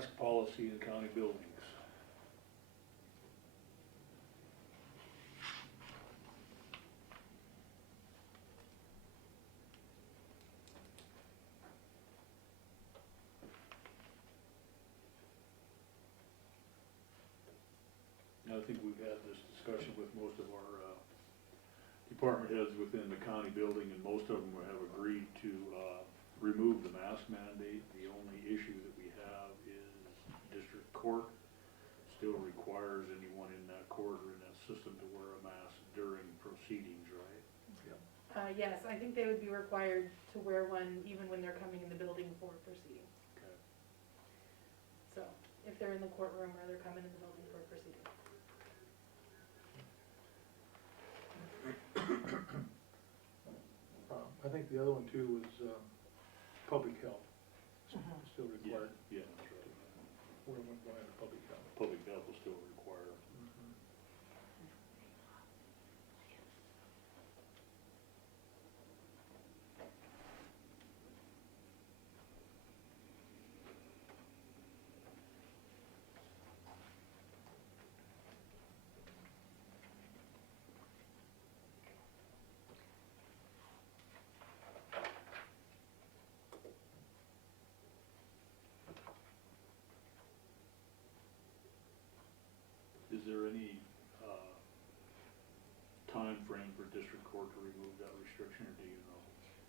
mask policy in county buildings. I think we've had this discussion with most of our department heads within the county building, and most of them have agreed to remove the mask mandate. The only issue that we have is district court still requires anyone in that court or in that system to wear a mask during proceedings, right? Yep. Yes, I think they would be required to wear one even when they're coming in the building for proceeding. Okay. So, if they're in the courtroom or they're coming in the building for proceeding. I think the other one too was public health, still required. Yeah, that's right. We're going to public health. Public health will still require. Is there any time frame for district court to remove that restriction, or do you know?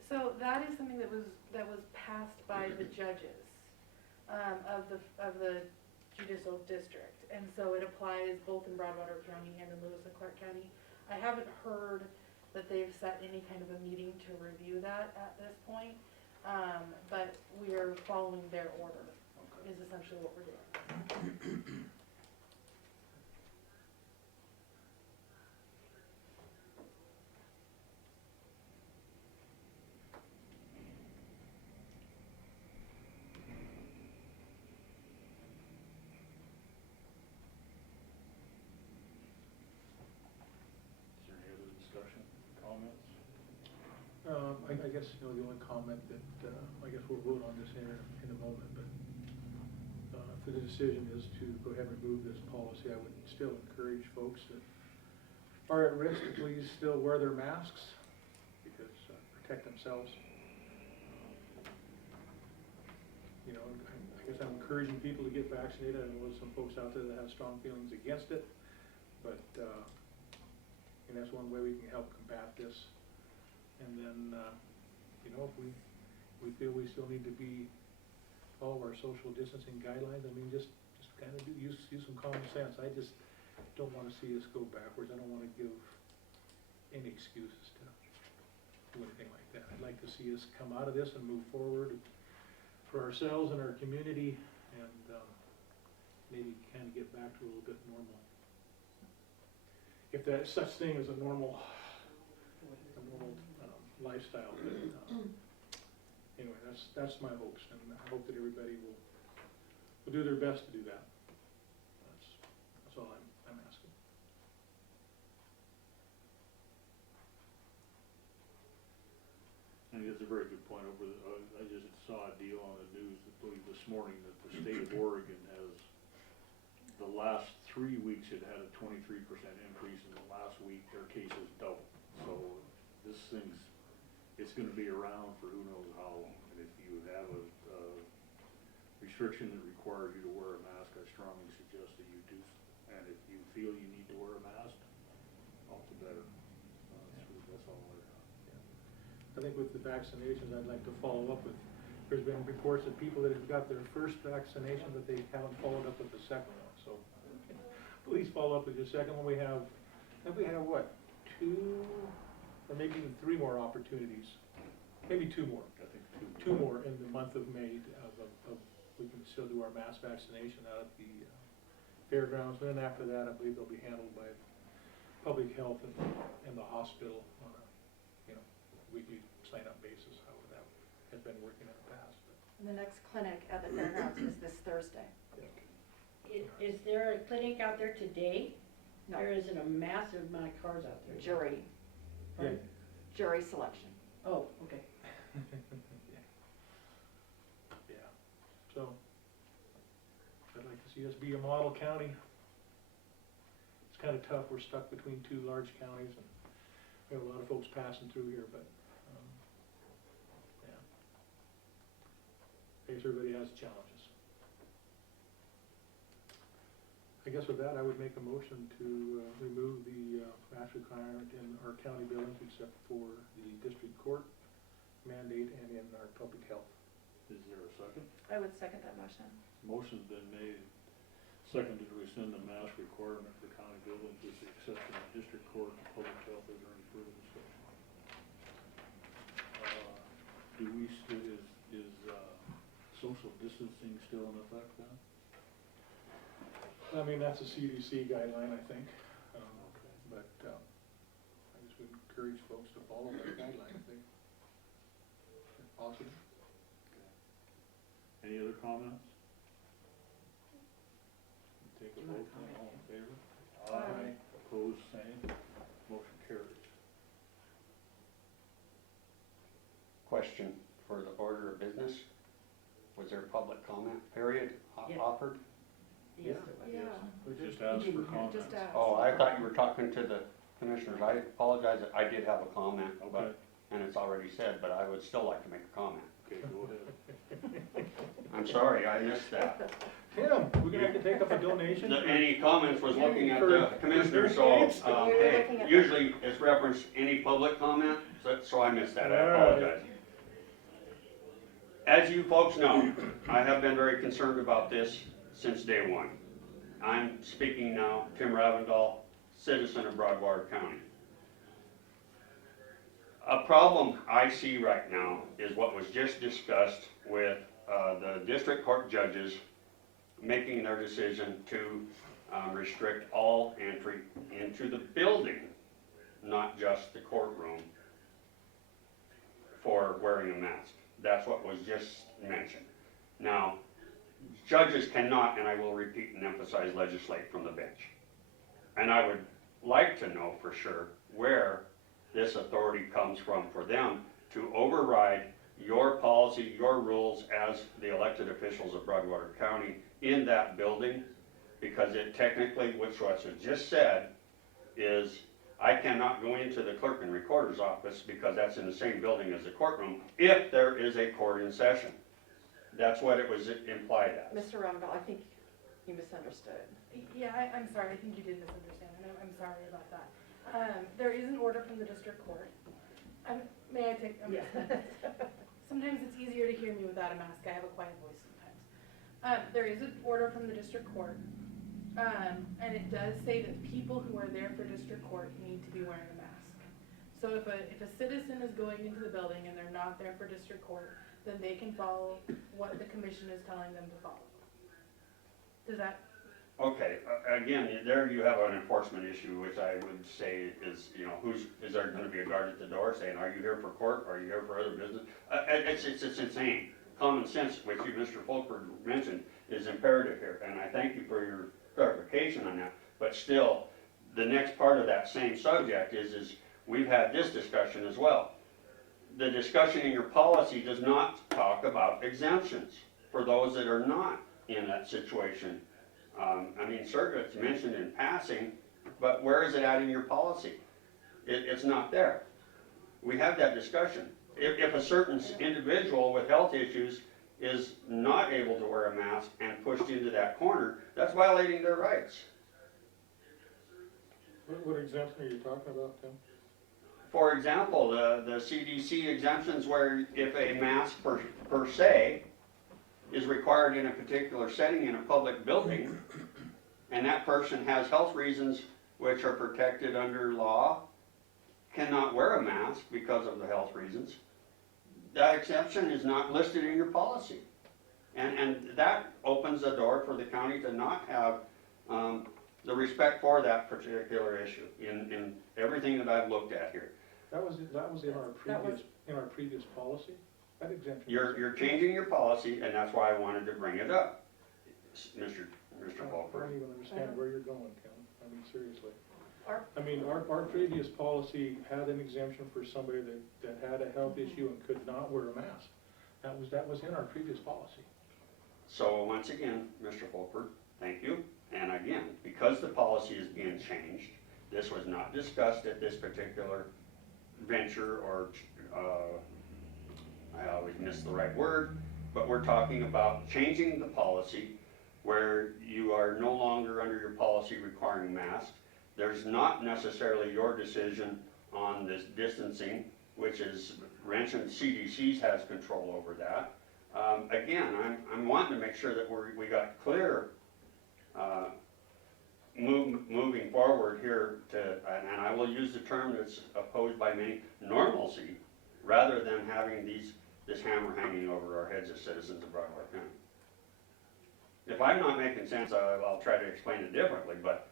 So that is something that was passed by the judges of the judicial district, and so it applies both in Broadwater County and in Lewis and Clark County. I haven't heard that they've set any kind of a meeting to review that at this point, but we are following their order. Okay. Is essentially what we're doing. Is there any other discussion, comments? I guess, the only comment that, I guess we'll vote on this in a moment, but if the decision is to go ahead and remove this policy, I would still encourage folks that are at risk to please still wear their masks, because protect themselves. I guess I'm encouraging people to get vaccinated. I know there's some folks out there that have strong feelings against it, but and that's one way we can help combat this. And then, if we feel we still need to follow our social distancing guidelines, I mean, just kind of use some common sense. I just don't want to see us go backwards. I don't want to give any excuses to do anything like that. I'd like to see us come out of this and move forward for ourselves and our community, and maybe kind of get back to a little bit normal. If there's such thing as a normal lifestyle. But, anyway, that's my hopes, and I hope that everybody will do their best to do that. That's all I'm asking. I think that's a very good point. I just saw a deal on the news, I believe this morning, that the state of Oregon has, the last 3 weeks, it had a 23% increase, and the last week their cases doubled. So this it's going to be around for who knows how long. And if you have a restriction that requires you to wear a mask, I strongly suggest that you do. And if you feel you need to wear a mask, all the better. That's all I got. I think with the vaccinations, I'd like to follow up with, there's been reports of people that have got their first vaccination that they haven't followed up with the second one. So please follow up with your second one. We have what, 2 or maybe even 3 more opportunities, maybe 2 more. I think 2 more in the month of May we can still do our mass vaccination out at the fairgrounds. And then after that, I believe they'll be handled by public health and the hospital on a weekly sign-up basis, how that has been working in the past. And the next clinic at the fairgrounds is this Thursday. Is there a clinic out there today? No. There isn't a massive amount of cars out there. Jury. Yeah. Jury selection. Oh, okay. Yeah. So, see us be a model county. It's kind of tough, we're stuck between two large counties, and we have a lot of folks passing through here, but, yeah. I guess everybody has challenges. I guess with that, I would make a motion to remove the mask requirement in our county buildings except for the district court mandate and in our public health. Is there a second? I would second that motion. Motion's been made, seconded to rescind the mask requirement for county buildings with the exception of district court and public health. Is there any further discussion? Do we, is social distancing still in effect then? I mean, that's a CDC guideline, I think, Okay. but I just would encourage folks to follow that guideline if possible. Any other comments? Take a vote, then, all in favor? Aye. Opposed, same. Motion carries. Question for the order of business. Was there a public comment period Yeah. offered? Yes, it was. Yeah. We just asked for comments. Just ask. Oh, I thought you were talking to the commissioners. I apologize, I did have a comment, Okay, but, and it's already said, but I would still like to make a comment. okay, go ahead. I'm sorry, I missed that. Tim, we're gonna have to take up a donation. Any comments was looking at the commissioner, so, hey, usually it's referenced any public comment, so I missed that, I apologize. As you folks know, I have been very concerned about this since day one. I'm speaking now, Tim Ravendall, citizen of Broadwater County. A problem I see right now is what was just discussed with the district court judges making their decision to restrict all entry into the building, not just the courtroom, for wearing a mask. That's what was just mentioned. Now, judges cannot, and I will repeat and emphasize, legislate from the bench. And I would like to know for sure where this authority comes from for them to override your policy, your rules as the elected officials of Broadwater County in that building, because it technically, which was just said, is I cannot go into the clerk and recorder's office because that's in the same building as the courtroom if there is a court in session. That's what it was implied as. Mr. Ravendall, I think you misunderstood. Yeah, I'm sorry, I think you did misunderstand, and I'm sorry about that. There is an order from the district court. May I take, Yeah. sometimes it's easier to hear me without a mask, I have a quiet voice sometimes. There is an order from the district court, and it does say that people who are there for district court need to be wearing a mask. So if a citizen is going into the building and they're not there for district court, then they can follow what the commission is telling them to follow. Does that? Okay, again, there you have an enforcement issue, which I would say is, you know, is there gonna be a guard at the door saying, are you here for court, are you here for other business? It's insane. Common sense, which you, Mr. Fulford, mentioned, is imperative here, and I thank you for your clarification on that. But still, the next part of that same subject is we've had this discussion as well. The discussion in your policy does not talk about exemptions for those that are not in that situation. I mean, certainly it's mentioned in passing, but where is it at in your policy? It's not there. We have that discussion. If a certain individual with health issues is not able to wear a mask and pushed into that corner, that's violating their rights. What exemption are you talking about, Tim? For example, the CDC exemptions where if a mask per se is required in a particular setting in a public building, and that person has health reasons which are protected under law, cannot wear a mask because of the health reasons, that exception is not listed in your policy. And that opens the door for the county to not have the respect for that particular issue in everything that I've looked at here. That was in our previous policy, that exemption. You're changing your policy, and that's why I wanted to bring it up, Mr. I Walker. don't even understand where you're going, Tim. I mean, seriously. Our- I mean, our previous policy had an exemption for somebody that had a health issue and could not wear a mask. That was in our previous policy. So once again, Mr. Holford, thank you. And again, because the policy is being changed, this was not discussed at this particular venture or, I always miss the right word, but we're talking about changing the policy where you are no longer under your policy requiring masks. There's not necessarily your decision on this distancing, which is Wrench and CDC's has control over that. Again, I'm wanting to make sure that we got clear moving forward here to, and I will use the term that's opposed by many, normalcy, rather than having this hammer hanging over our heads as citizens of Broadwater County. If I'm not making sense, I'll try to explain it differently, but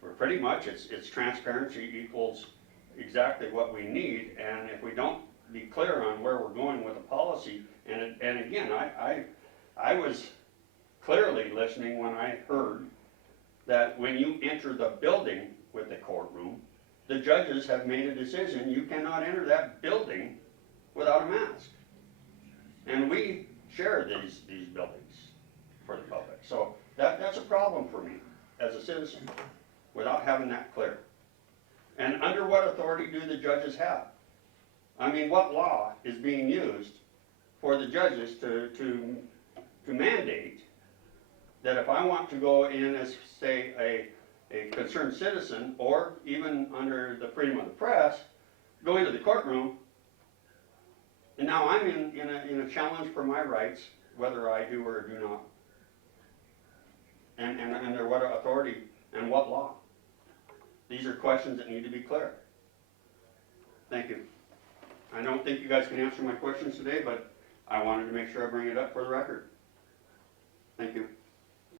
for pretty much it's transparency equals exactly what we need, and if we don't be clear on where we're going with the policy, and again, I was clearly listening when I heard that when you enter the building with the courtroom, the judges have made a decision, you cannot enter that building without a mask. And we share these buildings for the public. So that's a problem for me as a citizen without having that clear. And under what authority do the judges have? I mean, what law is being used for the judges to mandate that if I want to go in as, say, a concerned citizen, or even under the freedom of the press, go into the courtroom, and now I'm in a challenge for my rights, whether I do or do not. And under what authority and what law? These are questions that need to be clear. Thank you. I don't think you guys can answer my questions today, but I wanted to make sure I bring it up for the record. Thank you.